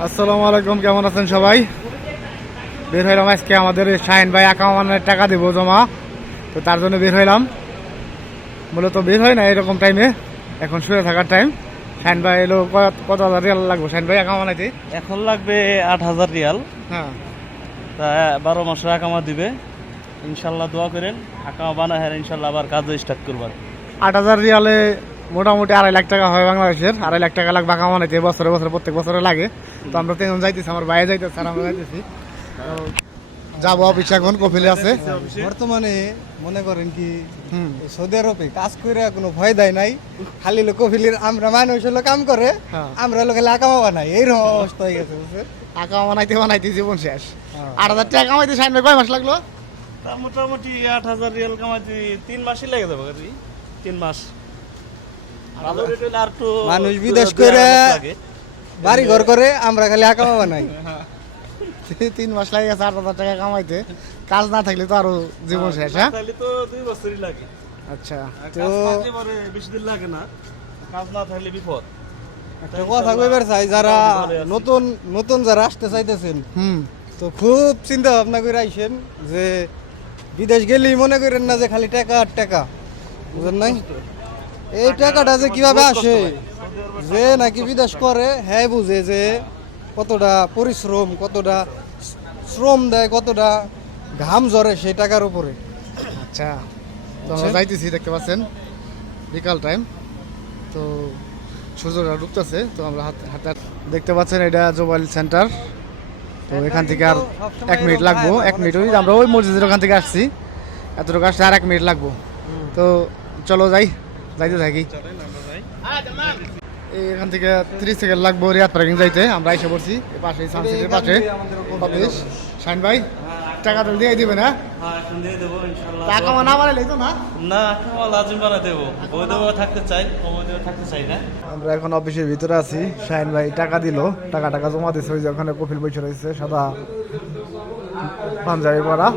আসসালামু আলাইকুম কেমন আছেন সবাই? বের হইলাম আজকে আমাদের শাহিন ভাই একাউন্টের টাকা দিব জমা। তো তার জন্য বের হইলাম। মূলত বের হয় না এরকম টাইমে এখন শুয়ে থাকার টাইম শাহিন ভাই এলো কত- হাজার রিয়াল লাগবে? শাহিন ভাই একাউন্ট বানাইতে? এখন লাগবে আট হাজার রিয়াল। হ্যাঁ। তা বারো মাসের আকামা দিবে। ইনশাল্লাহ দোয়া করেন। আকামা বানা হ্যাঁ ইনশাল্লাহ আবার কাজে স্টার্ট করবার। আট হাজার রিয়ালে মোটামুটি আড়াই লাখ টাকা হয় বাংলাদেশের আড়াই লাখ টাকা লাগবে একাউন্ট বানাইতে বছরে বছরে প্রত্যেক বছরে লাগে। তো আমরা তিনজন যাইতেছি আমার বাইরে যাইতেছে আর আমরা যাইতেছি। যাব অফিস এখন কফিলে আছে। বর্তমানে মনে করেন কি সৌদি আরবে কাজ করে কোনো ভয় দেয় নাই খালি লোক ফিলির আমরা মানুষ হলো কাম করে হ্যাঁ। আমরা লোক লাকামা বানাই এইরকম অবস্থা হয়ে গেছে টাকা বানাইতে বানাইতে জীবন শেষ। হ্যাঁ। আট হাজার টাকা কামাইতে ভাই কয় মাস লাগল? তা মোটামুটি আট হাজার রিয়াল কামাইতে তিন মাসই লেগে যাবে তিন মাস ভালো rate হইলে আর একটু মানুষ বিদেশ করে। বাড়ি ঘর করে আমরা খালি আকামা বানাই তিন মাস লাগে গেছে আট হাজার টাকা কামাইতে। কাজ না থাকলে তো আরও জীবন শেষ হ্যাঁ? তো দুই বছরই লাগে। আচ্ছা তো- বেশি দিন লাগে না। কাজ না থাকলে বিপদ। তো কথা কইবার চাই যারা নতুন নতুন যারা আসতে চাইতেছেন হুম। তো খুব চিন্তা ভাবনা করে আইসেন যে বিদেশ গেলেই মনে করেন না যে খালি টাকা আর টাকা বুঝেন নাই? এই টাকাটা যে কীভাবে আসে? যে নাকি বিদেশ করে হ্যাঁ বুঝে যে কতটা পরিশ্রম কতটা শ্রম দেয় কতটা ঘাম ঝরে সেই টাকার উপরে। আচ্ছা তো আমরা যাইতেছি দেখতে পাচ্ছেন বিকাল টাইম তো সূর্যটা ডুবতেছে তো আমরা হাত হাতে দেখতে পাচ্ছেন এটা জোবাইল সেন্টার তো এখান থেকে আর এক মিনিট লাগবো এক মিনিট ওই আমরা ওই মসজিদের ওখান থেকে আসছি। এতটুকু আসতে আর এক মিনিট লাগবো। তো চলো যাই। যাইতে থাকি। এই এখান থেকে ত্রিশ সেকেন্ড লাগবো রিয়াদ পার্কিং যাইতে। আমরা এসে পড়ছি পাশে সানসিটির পাশে। অফিস। শাইন ভাই টাকা তো দিয়ে দিবে না হ্যাঁ ইনশাল্লাহ টাকা না বানাইলে তো না? না কেমন লাজিম বানা দেবো। বৈধভাবে থাকতে চাই অবৈধভাবে থাকতে চাই না। আমরা এখন অফিসের ভিতরে আছি। শাহিন ভাই টাকা দিল। টাকা টাকা জমা দিচ্ছে ওই যে ওখানে কপিল বসে রয়েছে সাদা পাঞ্জাবি পরা।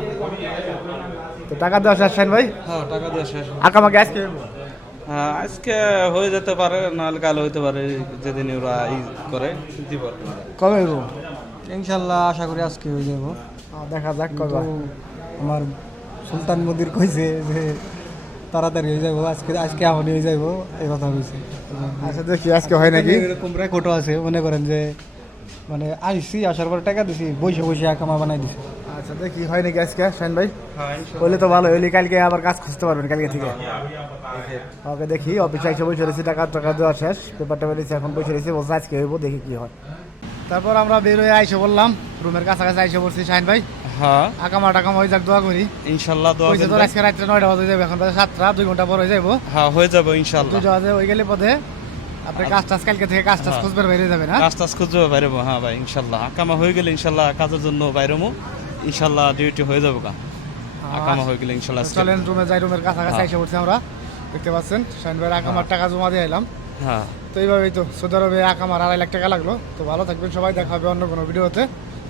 তো টাকা দেওয়া শেষ শাহিন ভাই? হ্যাঁ টাকা দিয়ে শেষ। আঁকামাকে আজকে হ্যাঁ আজকে হয়ে যেতে পারে নাহলে কাল হইতে পারে যেদিন ওরা ই করে কবে হইব? ইনশাল্লাহ আশা করি আজকে হয়ে যাব। দেখা যাক কবে। আমার সুলতান মদির কইছে যে তাড়াতাড়ি হয়ে যাব আজকে আজকে এখনই হয়ে যাব এই কথা কইছে। আচ্ছা দেখি আজকে হয় নাকি? এরকম রেকর্ডও আছে মনে করেন যে মানে আইসি আসার পরে টাকা দিছি বসে বসে আকামা বানাই দিছে। আচ্ছা দেখি হয় নাকি আজকে ভাই? হইলে তো ভালো হইলে কালকে আবার কাজ খুঁজতে পারবেন কালকে থেকে। ওকে দেখি অফিসে এসে বসে রয়েছি টাকা টাকা দেওয়া শেষ পেপারটা বেরিয়েছে এখন বসে রয়েছি বলছে আজকে হইব দেখি কি হয়। তারপর আমরা বের হয়ে আইসে বললাম রুমের কাছাকাছি আইসে শাহিন ভাই হ্যাঁ। আকামা টাকামা হয়ে যাক দোয়া করি। ইনশাল্লাহ দোয়া তোর আজকে রাত্রে নয়টা বাজে যাবে এখন বাজে সাতটা দুই ঘণ্টা পর হয়ে যাব হ্যাঁ হয়ে যাবে ইনশাল্লাহ। দুইটা বাজে ওই গেলে পথে আপনি কাজ টাজ কালকে থেকে কাজ টাজ হ্যাঁ। খুঁজবে বাইরে যাবে না কাজ টাজ খুঁজবে বাইরেবো হ্যাঁ ভাই ইনশাল্লাহ। আকামা হয়ে গেলে ইনশাল্লাহ কাজের জন্য বাইরেমো ইনশাল্লাহ ডিউটি হয়ে যাবে কা আকামা হয়ে গেলে ইনশাল্লাহ চলেন রুমে যাই রুমের কাছাকাছি হ্যাঁ। এসে পড়ছি আমরা। দেখতে পাচ্ছেন শাহিন ভাইয়ের আকামার টাকা জমা দিয়ে এলাম। হ্যাঁ। তো এইভাবেই তো সৌদি আরবে আকামার আড়াই লাখ টাকা লাগল। তো ভালো থাকবেন সবাই দেখা হবে অন্য কোনো ভিডিওতে।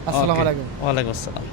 আসসালামু. আলাইকুম। ওয়ালাইকুম আসসালাম।